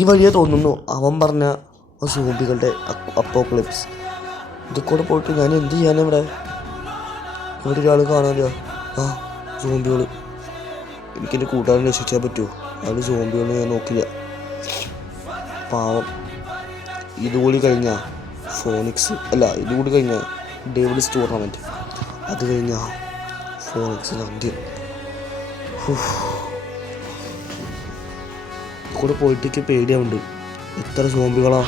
ഈ വഴിയെ തോന്നുന്നു അവൻ പറഞ്ഞ സോംബികളുടെ അപ്പോക്ലിപ്സ്. ഇതൊക്കെ പോയിട്ട് ഞാൻ എന്ത് ചെയ്യാനാ ഇവിടെ ഒരാൾ കാണാനില്ല. ആ സോംബികൾ. എനിക്കെൻ്റെ കൂട്ടുകാരനെ രക്ഷിച്ചാൽ പറ്റുമോ? അയാൾ സോംബികളെ ഞാൻ നോക്കില്ല. പാവം. ഇതുകൂടി കഴിഞ്ഞാൽ ഫോണിക്സ് ഇതുകൂടി കഴിഞ്ഞാൽ ഡേവിൾസ് ടൂർണമെൻറ്റ്, അത് കഴിഞ്ഞാൽ ഫോണിക്സിന് അന്ത്യം. കൂടെ പോയിട്ടൊക്കെ പേടിയാവുണ്ട്. എത്ര സോംബികളാ!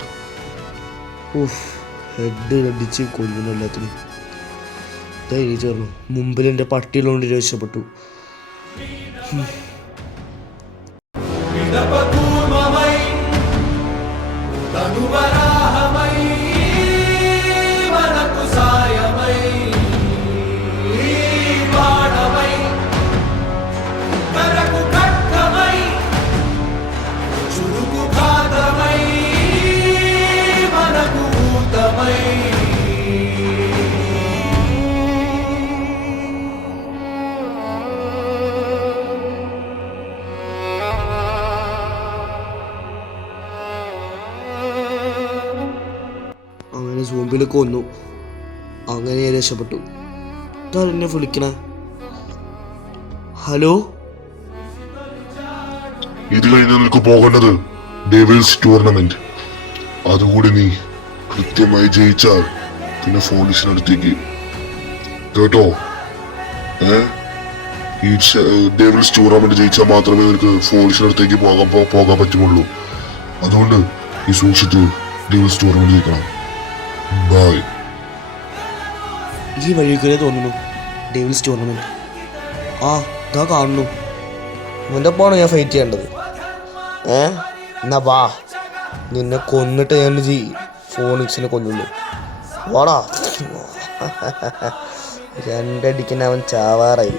ഹെഡ് അടിച്ച് കൊല്ലുന്നു എല്ലാത്തിനും. ധൈര്യം ചേർന്നു. മുമ്പിൽ എൻ്റെ പട്ടികളുകൊണ്ട് രക്ഷപ്പെട്ടു. അങ്ങനെ സോംബികളെ കൊന്നു. അങ്ങനെ രക്ഷപ്പെട്ടു. എന്നെ വിളിക്കണേ? ഹലോ, ഇത് കഴിഞ്ഞാൽ നിനക്ക് പോകേണ്ടത് ഡേവിൾസ് ടൂർണമെന്റ്. അതുകൂടി നീ കൃത്യമായി ജയിച്ചാൽ പിന്നെ ഫോണിക്സിനടുത്തേക്ക്, കേട്ടോ? ഈ ഡേവിൾസ് ടൂർണമെന്റ് ജയിച്ചാൽ മാത്രമേ നിനക്ക് ഫോണിക്സിനടുത്തേക്ക് പോകാൻ പറ്റുള്ളൂ. അതുകൊണ്ട് ഈ സൂക്ഷിച്ച് ഡേവിൾസ് ടൂർണമെന്റ് ജയിക്കണം. ബൈ. ഈ വഴിയൊക്കെ തോന്നുന്നു ഡേവിൾസ് ടൂർണമെന്റ്. ആ ഇതാ കാണുന്നു. നിന്റെ ഒപ്പമാണ് ഞാൻ ഫൈറ്റ് ചെയ്യേണ്ടത്. എന്നാ വാ, നിന്നെ കൊന്നിട്ട് ഞാൻ ഫോണിക്സിനെ കൊല്ലുള്ളൂ. വാടാ. രണ്ടടിക്കുന്ന അവൻ ചാവാറായി.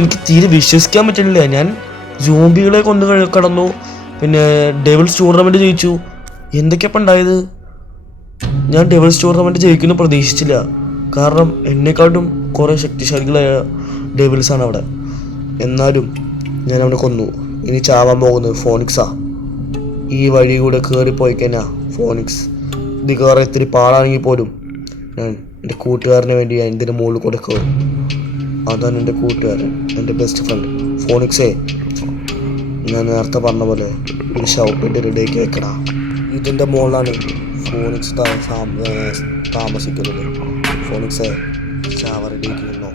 എനിക്ക് തീരെ വിശ്വസിക്കാൻ പറ്റുന്നില്ല. ഞാൻ സോംബികളെ കൊണ്ട് കടന്നു, പിന്നെ ഡെവിൾസ് ടൂർണമെന്റ് ജയിച്ചു. എന്തൊക്കെയപ്പം ഉണ്ടായത്? ഞാൻ ഡെവിൾസ് ടൂർണമെന്റ് ജയിക്കുന്നു പ്രതീക്ഷിച്ചില്ല. കാരണം എന്നെക്കാട്ടും കുറേ ശക്തിശാലികളായ ഡെവിൾസാണ് അവിടെ. എന്നാലും ഞാൻ അവനെ കൊന്നു. ഇനി ചാവാൻ പോകുന്നത് ഫോണിക്സാ. ഈ വഴി കൂടെ കയറിപ്പോയി കഴിഞ്ഞാൽ ഫോണിക്സ്. ഇത് കയറാൻ ഇത്തിരി പാടാണെങ്കിൽ പോലും ഞാൻ എൻ്റെ കൂട്ടുകാരന് വേണ്ടി ഞാൻ ഇതിൻ്റെ മുകളിൽ കൂടെ കയറും. അതാണ് എൻ്റെ കൂട്ടുകാരൻ, എൻ്റെ ബെസ്റ്റ് ഫ്രണ്ട് ഫോണിക്സേ. ഞാൻ നേരത്തെ പറഞ്ഞ പോലെ ഒരു ഷൗട്ടിൻ്റെ റെഡിയാക്കി വെക്കടാ. ഇതിൻ്റെ മുകളിലാണ് ഫോണിക്സ് താമസിക്കുന്നത്. ഫോണിക്സേ, ചാവ റെഡിയാക്കി നിന്നോ.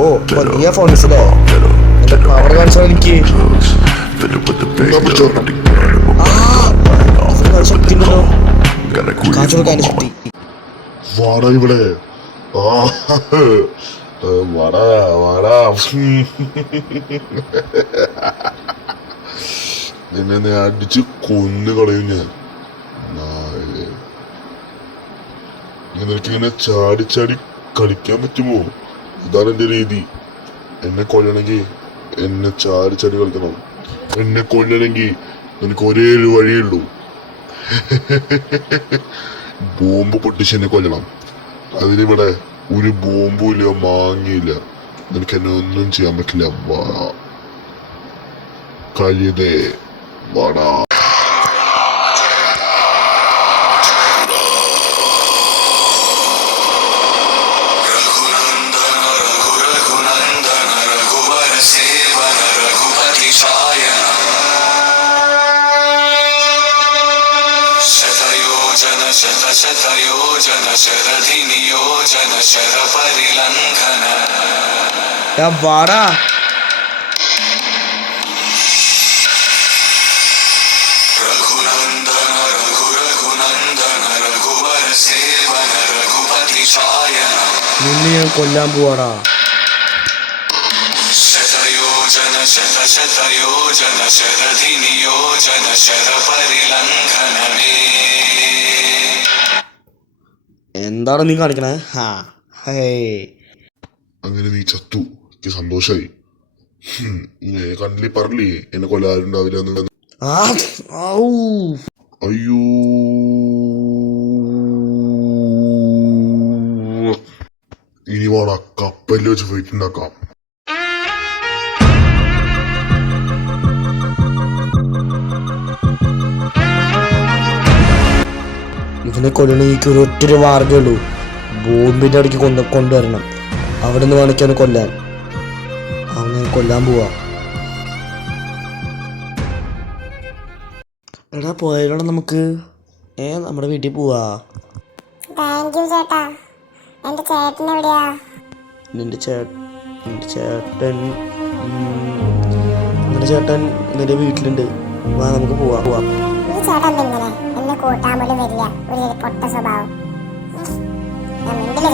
ഓ നീ ഫോണിക്സിലെ എൻ്റെ പവർ കാണിച്ചാൽ എനിക്ക് ശക്തി ഉണ്ടല്ലോ. കാണിച്ചു ശക്തി. വാടാ ഇവിടെ, വാടാ വാടാ. നിന്നെ അടിച്ച് കൊന്നു കളയും ഞാൻ. നിനക്കിങ്ങനെ ചാടി ചാടി കളിക്കാൻ പറ്റുമോ? ഇതാണ് എൻ്റെ രീതി. എന്നെ കൊല്ലണമെങ്കിൽ എന്നെ ചാടി ചാടി കളിക്കണം. എന്നെ കൊല്ലണമെങ്കിൽ എനിക്ക് ഒരേ ഒരു വഴിയുള്ളൂ. ബോംബ് പൊട്ടിച്ച് എന്നെ കൊല്ലണം. അതിനിവിടെ ഒരു ബോംബും ഇല്ല, മാങ്ങിയില്ല. എനിക്ക് എന്നെ ഒന്നും ചെയ്യാൻ പറ്റില്ല. വാടാ കഴിയതേ, വാടാ. വാടാ. നിന്നെ ഞാൻ കൊല്ലാൻ പോവാടാ. എന്താണ് നീ കാണിക്കണേ? അങ്ങനെ നീ ചത്തു, എനിക്ക് സന്തോഷായി. കണ്ണിൽ പറഞ്ഞില്ലേ എന്നെ കൊല്ലാറുണ്ടാവില്ല എന്ന്. അയ്യോ, ഇനി വേണം കപ്പലിൽ വെച്ച് ഫൈറ്റ് ഉണ്ടാക്കാം. ഇതിനെ കൊല്ലണ എനിക്ക് ഒരൊറ്റൊരു മാർഗ്ഗമേ ഉള്ളൂ. ബോംബിന്റെ അടുക്ക് കൊണ്ടുവരണം. അവിടെ നിന്ന് വേണിക്കാണ് കൊല്ലാൻ. അവനെ കൊല്ലാൻ പോവാ. എടാ പോയാലോടെ നമുക്ക് നമ്മുടെ വീട്ടിൽ പോവാ. നിന്റെ ചേട്ടൻ നിന്റെ വീട്ടിലുണ്ട്. വാ നമുക്ക് പോവാ. എന്നെ കൂട്ടാൻ പോലും വരില്ല. ഒരു പൊട്ട സ്വഭാവം. ഞാൻ വീട്ടിൽ